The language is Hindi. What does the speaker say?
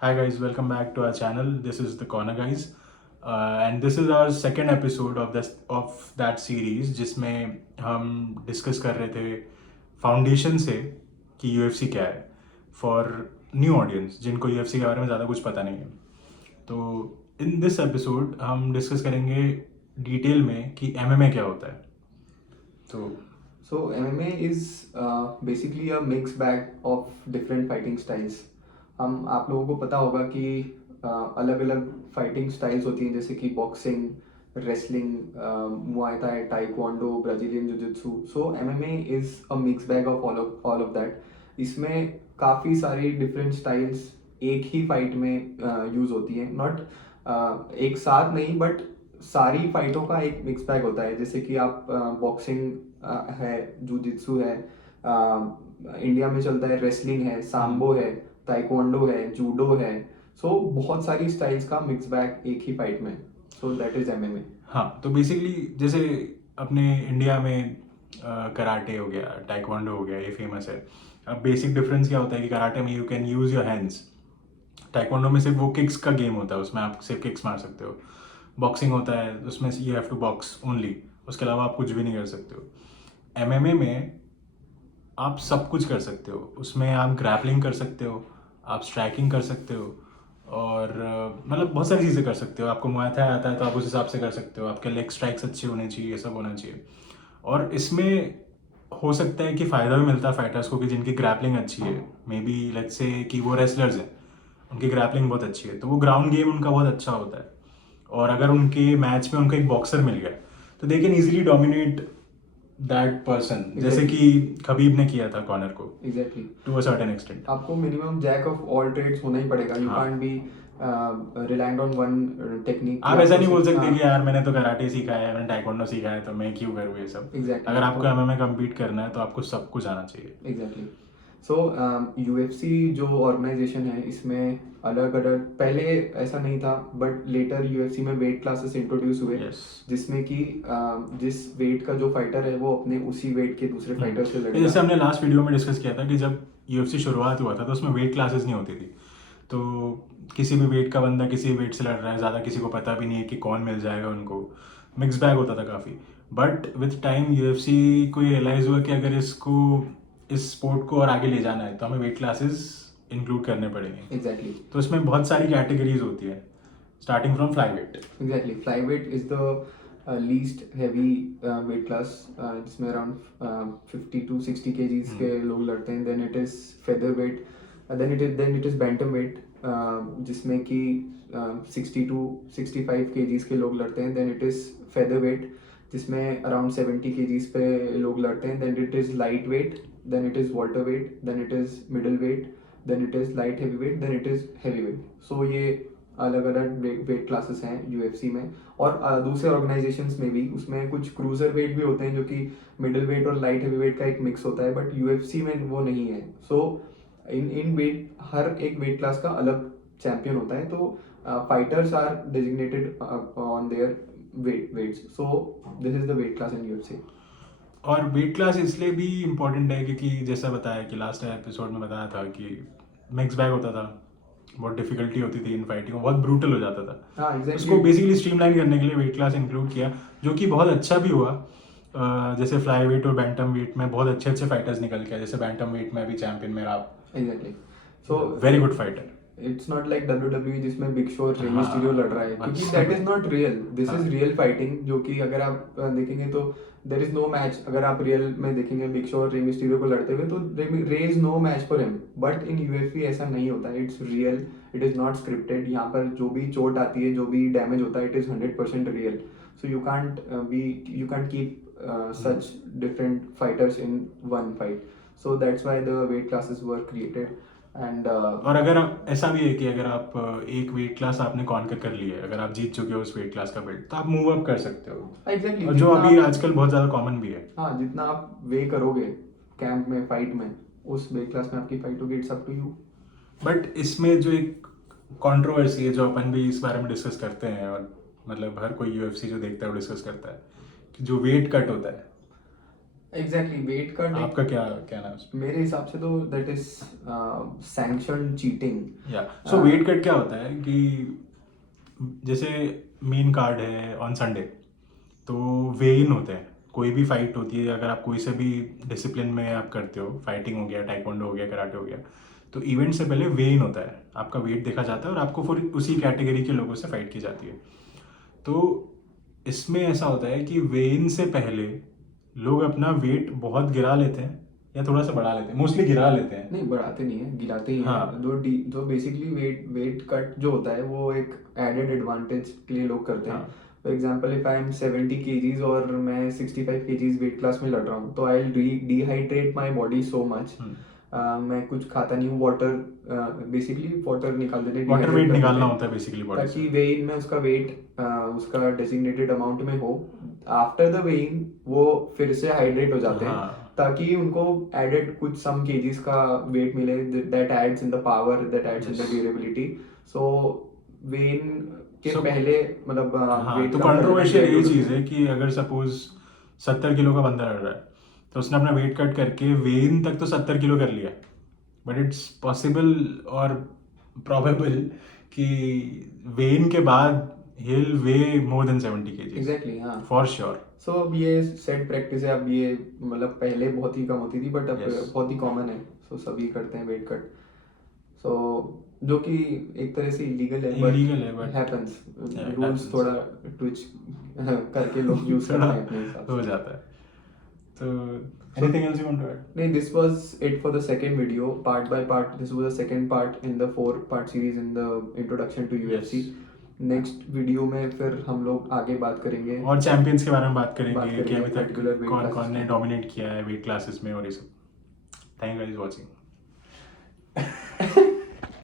Hi guys, welcome back to our channel. This is the Corner Guys, and this is our second episode of that series जिसमें हम डिस्कस कर रहे थे फाउंडेशन से कि यूएफसी क्या है फॉर न्यू ऑडियंस जिनको यूएफसी के बारे में ज़्यादा कुछ पता नहीं है. तो इन दिस एपिसोड हम डिस्कस करेंगे डिटेल में कि एमएमए क्या होता है. तो So MMA is basically a mixed bag of different fighting styles. हम आप लोगों को पता होगा कि अलग अलग फाइटिंग स्टाइल्स होती हैं जैसे कि boxing, wrestling, Muay Thai, taekwondo, Brazilian jujitsu. So MMA is a mix bag of all of that. इसमें काफ़ी सारी डिफरेंट स्टाइल्स एक ही फाइट में यूज़ होती हैं. नॉट एक साथ नहीं, बट सारी फाइटों का एक मिक्स बैग होता है. जैसे कि आप बॉक्सिंग है, जूजित्सु है, इंडिया में चलता है, रेसलिंग है, सांबो है, ताइक्वांडो है, जूडो है. सो बहुत सारी स्टाइल्स का मिक्स बैग एक ही फाइट में. So that is MMA. हाँ, तो बेसिकली जैसे अपने इंडिया में कराटे हो गया, टाइक्वांडो हो गया, ये फेमस है. अब बेसिक डिफरेंस क्या होता है कि कराटे में you can use your hands. Taekwondo में सिर्फ वो किक्स का गेम होता है, उसमें आप सिर्फ किक्स मार सकते हो. बॉक्सिंग होता है, उसमें you have to box only, उसके अलावा आप कुछ भी नहीं कर सकते हो. एमएमए में आप सब कुछ कर सकते हो. उसमें आप ग्रैपलिंग कर सकते हो, आप स्ट्राइकिंग कर सकते हो, और मतलब बहुत सारी चीज़ें कर सकते हो. आपको मुआय थाई आता है तो आप उस हिसाब से कर सकते हो. आपके लेग स्ट्राइक्स अच्छे होने चाहिए, ये सब होना चाहिए. और इसमें हो सकता है कि फ़ायदा भी मिलता है फाइटर्स को कि जिनकी ग्रैपलिंग अच्छी है. मे बी लेट्स से कि वो रेसलर्स हैं, उनकी ग्रैपलिंग बहुत अच्छी है, तो वो ग्राउंड गेम उनका बहुत अच्छा होता है. और अगर उनके मैच में उनको एक बॉक्सर मिल गया तो they can easily dominate that person, जैसे कि खबीब ने किया था कॉनर को. Exactly. To a certain extent. आपको minimum jack of all trades होना ही पड़ेगा. यू हाँ. Can't be reliant on one technique. आप ऐसा नहीं बोल सकते कि यार मैंने तो कराटे सीखा है, मैंने टाइक्वांडो सीखा है, तो मैं क्यों करूँ ये सब. Exactly. अगर आपको एमएमए कम्पीट करना है तो आपको सब कुछ आना चाहिए. एग्जैक्टली. सो UFC जो ऑर्गेनाइजेशन है, इसमें अलग अलग, पहले ऐसा नहीं था, बट लेटर UFC में वेट क्लासेस इंट्रोड्यूस हुए. Yes. जिसमें कि जिस वेट का जो फाइटर है वो अपने उसी वेट के दूसरे फाइटर से लड़ेगा. जैसे हमने लास्ट वीडियो में डिस्कस किया था कि जब यूएफसी शुरुआत हुआ था तो उसमें वेट क्लासेस नहीं होती थी. तो किसी भी वेट का बंदा किसी वेट से लड़ रहा है, ज़्यादा किसी को पता भी नहीं है कि कौन मिल जाएगा उनको. मिक्स बैग होता था काफ़ी. बट विथ टाइम यूएफसी को ये रियलाइज़ हुआ कि अगर इसको इस स्पोर्ट को और आगे ले जाना है तो हमें वेट क्लासेस इंक्लूड करने पड़ेंगे. एग्जैक्टली. तो इसमें बहुत सारी कैटेगरीज होती है starting from flyweight. Exactly. Flyweight is the least heavy weight class, जिसमें अराउंड 50 to 60 kgs के लोग लड़ते हैं. Then it is feather wait. Then it is bantamweight, जिसमें कि 60 to 65 kgs के लोग लड़ते हैं. Then it is feather weight, जिसमें अराउंड 70 kgs पे लोग लड़ते हैं. Then it is light weight. Then it is water weight. Then it is middle weight. Then it is light heavy weight. Then it is heavy weight. So ये अलग अलग वेट क्लासेस हैं UFC में. और दूसरे ऑर्गेनाइजेशंस में भी उसमें कुछ क्रूजर वेट भी होते हैं जो कि मिडिल वेट और लाइट हैवी वेट का एक मिक्स होता है, बट UFC में वो नहीं है. सो इन वेट, हर एक वेट क्लास का अलग चैंपियन होता है. तो fighters are designated on their weights. So this is the weight class in UFC. और वेट क्लास इसलिए भी इम्पोर्टेंट है क्योंकि जैसा बताया कि लास्ट एपिसोड में बताया था कि मिक्स बैग होता था, बहुत डिफिकल्टी होती थी इन फाइटिंग में, बहुत ब्रूटल हो जाता था. हाँ, exactly. उसको बेसिकली स्ट्रीमलाइन करने के लिए वेट क्लास इंक्लूड किया, जो कि बहुत अच्छा भी हुआ. जैसे फ्लाई वेट और बैंटम वेट में बहुत अच्छे अच्छे फाइटर्स निकल के आए. जैसे बैंटम वेट में अभी चैंपियन मेरा आप. Exactly. So very good fighter. It's not like WWE जिसमें बिग शो रे हाँ, मिस्टीरियो लड़ रहा है, क्योंकि अच्छा. That is not real. This हाँ. इज रियल फाइटिंग, जो कि अगर आप देखेंगे तो देयर इज नो मैच. अगर आप रियल में देखेंगे बिग शो और रे मिस्टीरियो को लड़ते हुए, तो Ray is no match for him. But in UFC ऐसा नहीं होता है. It's real. It is not scripted. यहाँ पर जो भी चोट आती है, जो भी डैमेज होता है, it is 100% real. So you can't keep such different fighters in one fight. So that's why the weight classes were created. And और अगर ऐसा भी है कि अगर आप एक वेट क्लास आपने कॉन्कर कर लिया है, अगर आप जीत चुके हो उस वेट क्लास का बेल्ट, तो आप मूव अप कर सकते हो. एग्जैक्टली. और जो अभी आजकल बहुत ज़्यादा कॉमन भी है. हाँ, जितना आप वे करोगे कैंप में, फाइट में, उस वेट क्लास में आपकी फाइट होगी. It's up to you. But इसमें जो एक कंट्रोवर्सी है, जो अपन भी इस बारे में डिस्कस करते हैं, और मतलब हर कोई UFC जो देखता है वो डिस्कस करता है, कि जो वेट कट होता है एग्जैक्टली वेट कट आपका क्या कहना है उस मेरे हिसाब से तो दैट इज सैंक्शन चीटिंग. पर? या सो वेट कट क्या होता है कि जैसे मेन कार्ड है ऑन संडे, तो वे इन होते हैं. कोई भी फाइट होती है, अगर आप कोई से भी डिसिप्लिन में आप करते हो, फाइटिंग हो गया, टाइकोंडो हो गया, कराटे हो गया, तो इवेंट से पहले वे इन होता है. आपका वेट देखा जाता है और आपको फिर उसी कैटेगरी के लोगों से फाइट की जाती है. तो इसमें ऐसा होता है कि वे इन से पहले लोग अपना वेट बहुत गिरा लेते हैं या थोड़ा सा बढ़ा लेते हैं. मोस्टली गिरा लेते हैं. नहीं, बढ़ाते नहीं है, गिराते ही हाँ. हैं. जो बेसिकली वेट कट जो होता है वो एक एडेड एडवांटेज के लिए लोग करते हैं. हाँ. For example if I am 70 KGs और मैं 65 केजीज वेट क्लास में लड़ रहा हूँ, तो I will dehydrate my body so much. मैं कुछ खाता नहीं हूँ, वाटर बेसिकली वाटर निकाल देते हैं, वाटर dehydrate वेट कर देते निकालना हैं, होता है बेसिकली बॉडी ताकि से. वेइन में उसका वेट उसका डेजिग्नेटेड अमाउंट में हो. आफ्टर द वेइन वो फिर से हाइड्रेट हो जाते हैं, हाँ. ताकि उनको एडेड कुछ सम केजीज का वेट मिले, that adds in the power, that adds in the Yes. Durability. So when के So, पहले मतलब हाँ, weight तो कम कर देना कंट्रोवर्शियल चाहिए ये लोगों चीज़ को. है कि अगर सपोज 70 किलो का बंदा लड़ रहा है, तो उसने अपना वेट कट करके वेन तक तो 70 किलो कर लिया, बट इट्स पॉसिबल और प्रोबेबल कि वेन के बाद he'll weigh more than 70 kgs. Exactly, हाँ. For sure. सो अब ये सेट प्रैक्टिस है. अब ये मतलब पहले बहुत ही कम होती थी, बट अब Yes. बहुत ही कॉमन है. सो सभी करते हैं वेट कट. सो जो कि एक तरह से इलीगल है, Illegal है, but happens. yeah, it rules happens. थोड़ा ट्विच करके लोग यूज करते हैं अपने हिसाब हो से. जाता है. तो anything else you want to add? नहीं, this was it for the second video, part by part. This was the second part in the 4 part series in the introduction to UFC. Next video में फिर हम लोग आगे बात करेंगे और चैंपियंस के बारे में बात करेंगे कि अभी तक particular weight कौन classes कौन ने में. डोमिनेट किया है वेट क्लासेस में और ये सब. Thank you guys watching.